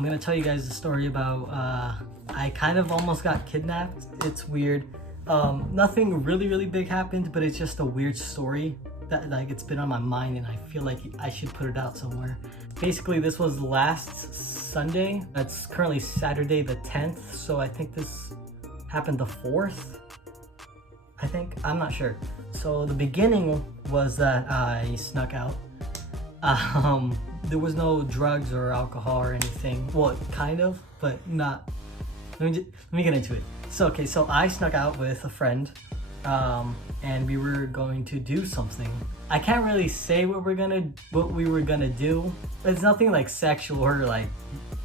I'm gonna tell you guys a story about I kind of almost got kidnapped. It's weird. Nothing really big happened, but it's just a weird story that like it's been on my mind and I feel like I should put it out somewhere. Basically, this was last Sunday. It's currently Saturday the 10th, so I think this happened the 4th. I think, I'm not sure. So the beginning was that I snuck out. There was no drugs or alcohol or anything. Well, kind of, but not. Let me get into it. So I snuck out with a friend, and we were going to do something. I can't really say what we were gonna do. It's nothing like sexual or like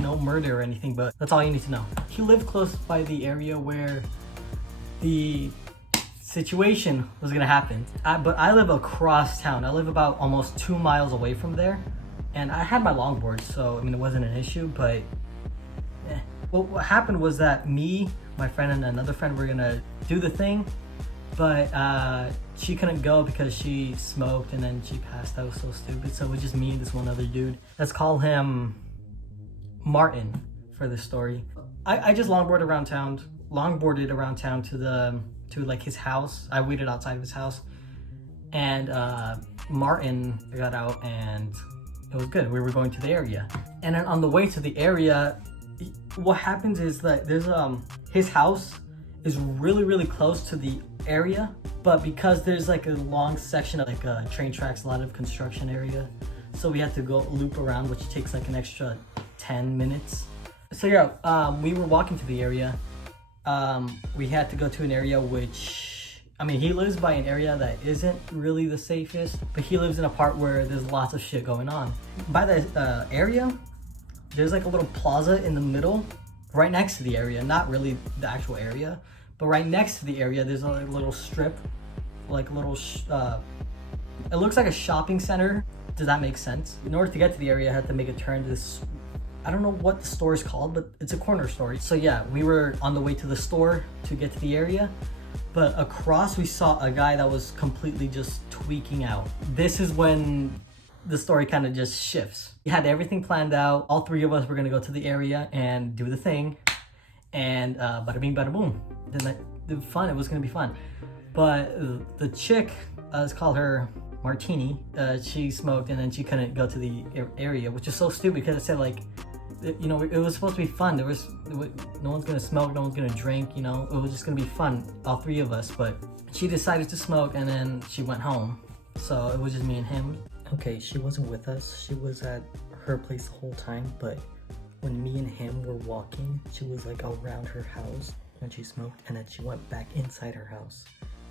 no murder or anything, but that's all you need to know. He lived close by the area where the situation was gonna happen. But I live across town. I live about almost 2 miles away from there. And I had my longboard, so I mean, it wasn't an issue, but well, what happened was that me, my friend, and another friend were gonna do the thing, but she couldn't go because she smoked and then she passed out. So stupid. So it was just me and this one other dude. Let's call him Martin for this story. I just longboarded around town to like his house. I waited outside of his house, and Martin got out and it was good. We were going to the area, and then on the way to the area, what happens is that there's his house is really close to the area, but because there's like a long section of like train tracks, a lot of construction area, so we had to go loop around, which takes like an extra 10 minutes. So yeah, we were walking to the area. We had to go to an area which, I mean, he lives by an area that isn't really the safest, but he lives in a part where there's lots of shit going on. By the area, there's like a little plaza in the middle, right next to the area, not really the actual area, but right next to the area, there's a little strip, like a little, it looks like a shopping center. Does that make sense? In order to get to the area, I had to make a turn to this, I don't know what the store is called, but it's a corner store. So yeah, we were on the way to the store to get to the area, but across we saw a guy that was completely just tweaking out. This is when the story kind of just shifts. We had everything planned out. All three of us were gonna go to the area and do the thing, and bada bing, bada boom. Then it was gonna be fun. But the chick, let's call her Martini, she smoked and then she couldn't go to the area, which is so stupid because it said like, you know, it was supposed to be fun. No one's gonna smoke, no one's gonna drink, you know, it was just gonna be fun, all three of us. But she decided to smoke and then she went home. So it was just me and him. Okay, she wasn't with us. She was at her place the whole time, but when me and him were walking, she was like around her house when she smoked, and then she went back inside her house.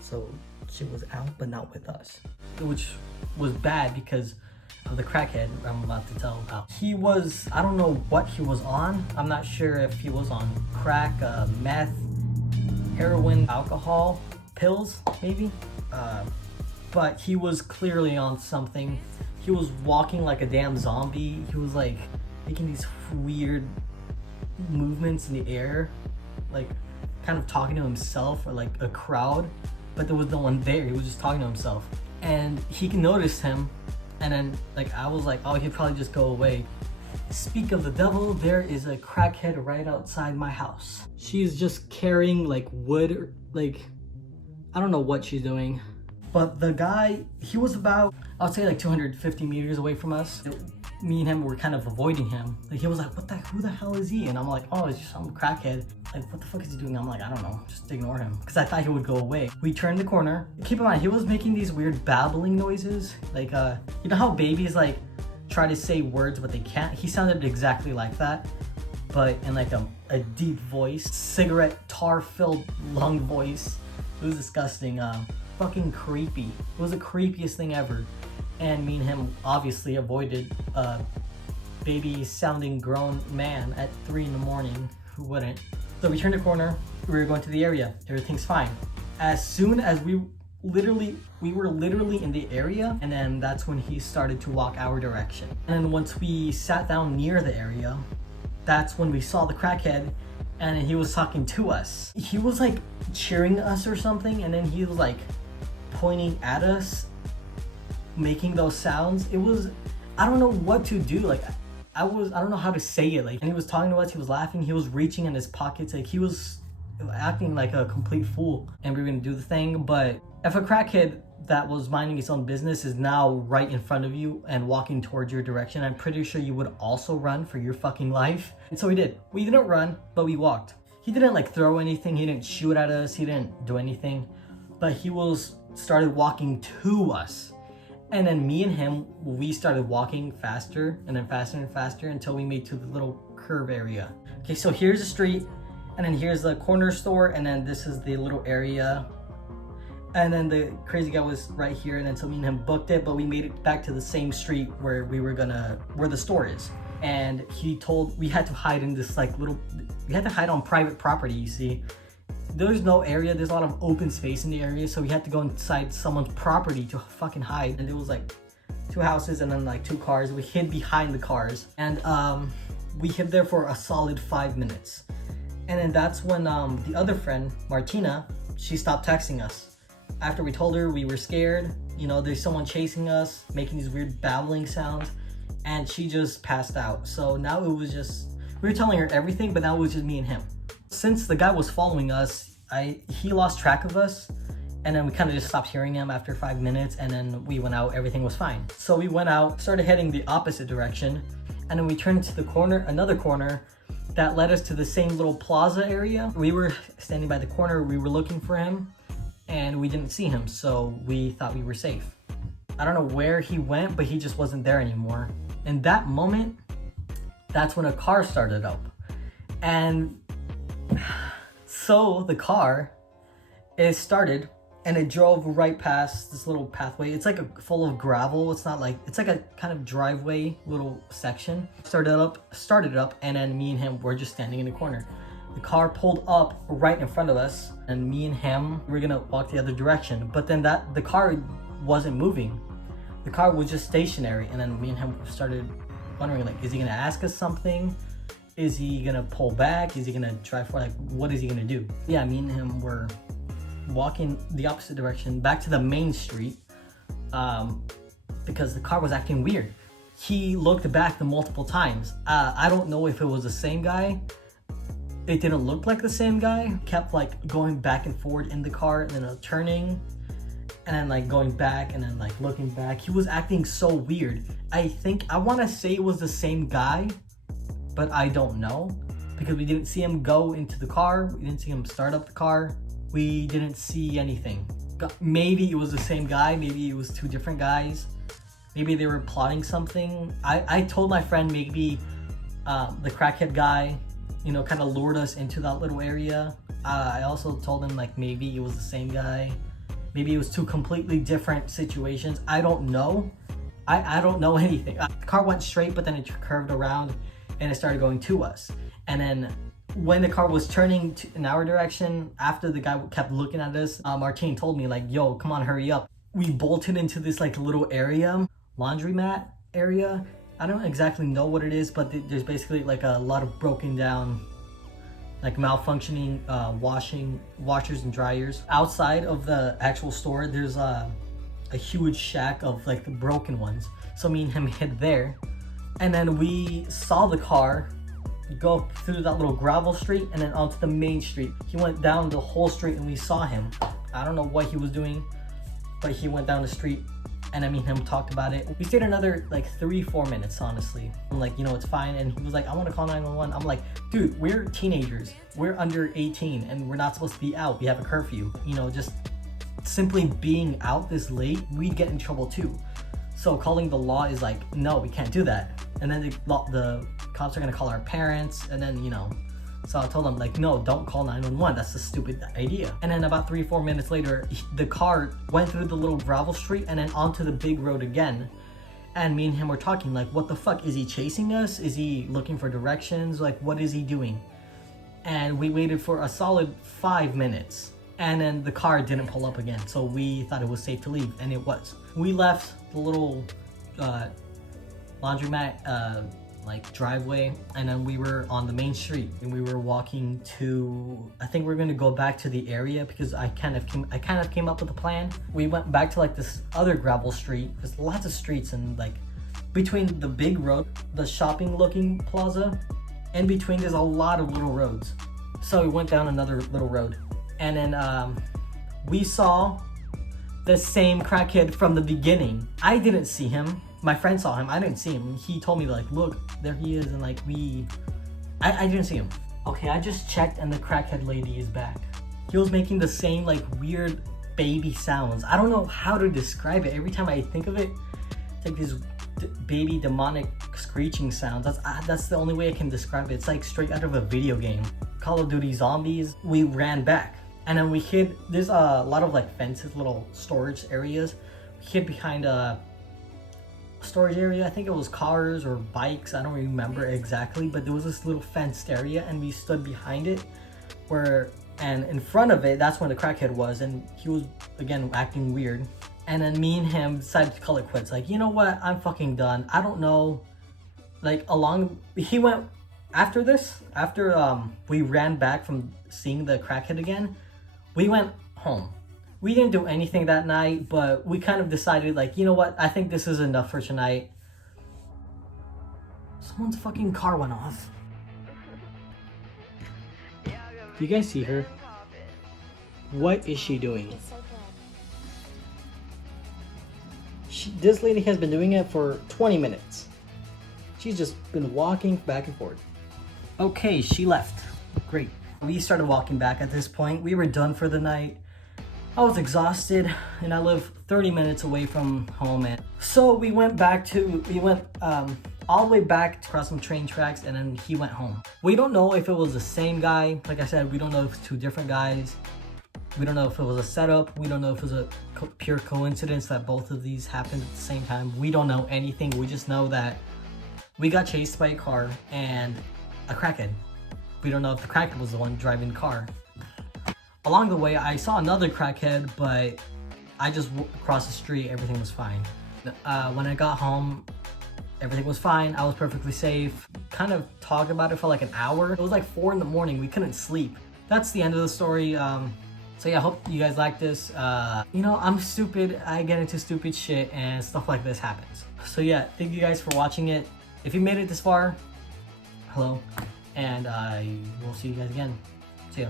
So she was out, but not with us, which was bad because of the crackhead I'm about to tell about. He was, I don't know what he was on. I'm not sure if he was on crack, meth, heroin, alcohol, pills, maybe. But he was clearly on something. He was walking like a damn zombie. He was like making these weird movements in the air, like kind of talking to himself or like a crowd, but there was no one there. He was just talking to himself, and he noticed him, and then like I was like, oh, he'd probably just go away. Speak of the devil, there is a crackhead right outside my house. She's just carrying like wood, or, like I don't know what she's doing. But the guy, he was about, I would say like 250 meters away from us. Me and him were kind of avoiding him. Like he was like, who the hell is he? And I'm like, oh, it's just some crackhead. Like, what the fuck is he doing? I'm like, I don't know, just ignore him. Because I thought he would go away. We turned the corner. Keep in mind, he was making these weird babbling noises. Like, you know how babies like try to say words, but they can't? He sounded exactly like that, but in like a deep voice, cigarette tar-filled lung voice. It was disgusting. Fucking creepy. It was the creepiest thing ever. And me and him obviously avoided a baby sounding grown man at 3 in the morning. Who wouldn't? So we turned the corner, we were going to the area. Everything's fine. As soon as we were literally in the area, and then that's when he started to walk our direction. And then once we sat down near the area, that's when we saw the crackhead, and he was talking to us. He was like cheering us or something, and then he was like pointing at us, making those sounds. It was, I don't know what to do. Like, I don't know how to say it. Like, and he was talking to us, he was laughing, he was reaching in his pockets, like he was acting like a complete fool. And we were gonna do the thing, but if a crackhead that was minding his own business is now right in front of you and walking towards your direction, I'm pretty sure you would also run for your fucking life. And so we did. We didn't run, but we walked. He didn't like throw anything, he didn't shoot at us, he didn't do anything, but he started walking to us. And then me and him, we started walking faster and then faster and faster until we made to the little curve area. Okay, so here's the street, and then here's the corner store, and then this is the little area. And then the crazy guy was right here, and then so me and him booked it, but we made it back to the same street where where the store is. And we had to hide in this like we had to hide on private property, you see. There's no area, there's a lot of open space in the area, so we had to go inside someone's property to fucking hide. And there was like 2 houses and then like 2 cars. We hid behind the cars, and we hid there for a solid 5 minutes. And then that's when the other friend, Martina, she stopped texting us. After we told her we were scared, you know, there's someone chasing us, making these weird babbling sounds, and she just passed out. So now it was just, we were telling her everything, but now it was just me and him. Since the guy was following us, he lost track of us, and then we kind of just stopped hearing him after 5 minutes, and then we went out, everything was fine. So we went out, started heading the opposite direction, and then we turned into the corner, another corner, that led us to the same little plaza area. We were standing by the corner, we were looking for him, and we didn't see him, so we thought we were safe. I don't know where he went, but he just wasn't there anymore. In that moment, that's when a car started up. And so the car, it started and it drove right past this little pathway. It's like full of gravel. It's not like, it's like a kind of driveway little section. Started up, and then me and him were just standing in the corner. The car pulled up right in front of us, and me and him were gonna walk the other direction. But then the car wasn't moving. The car was just stationary, and then me and him started wondering, like, is he gonna ask us something? Is he gonna pull back? Is he gonna drive forward? Like, what is he gonna do? Yeah, me and him were walking the opposite direction back to the main street because the car was acting weird. He looked back the multiple times. I don't know if it was the same guy. It didn't look like the same guy. Kept like going back and forward in the car, and then turning, and then like going back, and then like looking back. He was acting so weird. I want to say it was the same guy, but I don't know, because we didn't see him go into the car. We didn't see him start up the car. We didn't see anything. Maybe it was the same guy. Maybe it was 2 different guys. Maybe they were plotting something. I told my friend maybe the crackhead guy, you know, kind of lured us into that little area. I also told him like maybe it was the same guy. Maybe it was 2 completely different situations. I don't know. I don't know anything. The car went straight, but then it curved around and it started going to us. And then when the car was turning in our direction, after the guy kept looking at us, Martine told me like, yo, come on, hurry up. We bolted into this like little area, laundromat area. I don't exactly know what it is, but there's basically like a lot of broken down, like malfunctioning washers and dryers. Outside of the actual store, there's a huge shack of like the broken ones. So me and him hid there, and then we saw the car go through that little gravel street and then onto the main street. He went down the whole street and we saw him. I don't know what he was doing, but he went down the street, and I mean him talked about it. We stayed another like 3-4 minutes, honestly. I'm like, you know, it's fine. And he was like, I want to call 911. I'm like, dude, we're teenagers. We're under 18 and we're not supposed to be out. We have a curfew. You know, just simply being out this late, we'd get in trouble too. So calling the law is like, no, we can't do that. And then the cops are gonna call our parents, and then, you know. So I told them like, no, don't call 911. That's a stupid idea. And then about 3-4 minutes later, the car went through the little gravel street and then onto the big road again. And me and him were talking like, what the fuck? Is he chasing us? Is he looking for directions? Like, what is he doing? And we waited for a solid 5 minutes. And then the car didn't pull up again. So we thought it was safe to leave, and it was. We left the little laundromat like driveway, and then we were on the main street, and we were walking to, I think we're gonna go back to the area because I kind of came up with a plan. We went back to like this other gravel street. There's lots of streets, and like between the big road, the shopping looking plaza, in between there's a lot of little roads. So we went down another little road, and then we saw the same crackhead from the beginning. I didn't see him. My friend saw him. I didn't see him. He told me like, look, there he is, and like I didn't see him. Okay, I just checked, and the crackhead lady is back. He was making the same like weird baby sounds. I don't know how to describe it. Every time I think of it, it's like these baby demonic screeching sounds. That's the only way I can describe it. It's like straight out of a video game. Call of Duty Zombies. We ran back, and then we hid. There's a lot of like fences, little storage areas. We hid behind a storage area. I think it was cars or bikes. I don't remember exactly, but there was this little fenced area, and we stood behind it and in front of it, that's when the crackhead was, and he was again acting weird. And then me and him decided to call it quits. Like, you know what? I'm fucking done. I don't know. Like he went after this, after we ran back from seeing the crackhead again, we went home. We didn't do anything that night, but we kind of decided like, you know what? I think this is enough for tonight. Someone's fucking car went off. Do you guys see her? What is she doing? This lady has been doing it for 20 minutes. She's just been walking back and forth. Okay, she left. Great. We started walking back at this point. We were done for the night. I was exhausted, and I live 30 minutes away from home. And so we went all the way back across some train tracks, and then he went home. We don't know if it was the same guy. Like I said, we don't know if it's two different guys. We don't know if it was a setup. We don't know if it was a pure coincidence that both of these happened at the same time. We don't know anything. We just know that we got chased by a car and a crackhead. We don't know if the crackhead was the one driving the car. Along the way, I saw another crackhead, but I just crossed the street. Everything was fine. When I got home, everything was fine. I was perfectly safe. Kind of talked about it for like an hour. It was like 4 in the morning. We couldn't sleep. That's the end of the story. So yeah, I hope you guys like this. You know, I'm stupid. I get into stupid shit and stuff like this happens. So yeah, thank you guys for watching it. If you made it this far, hello. And I will see you guys again. See ya.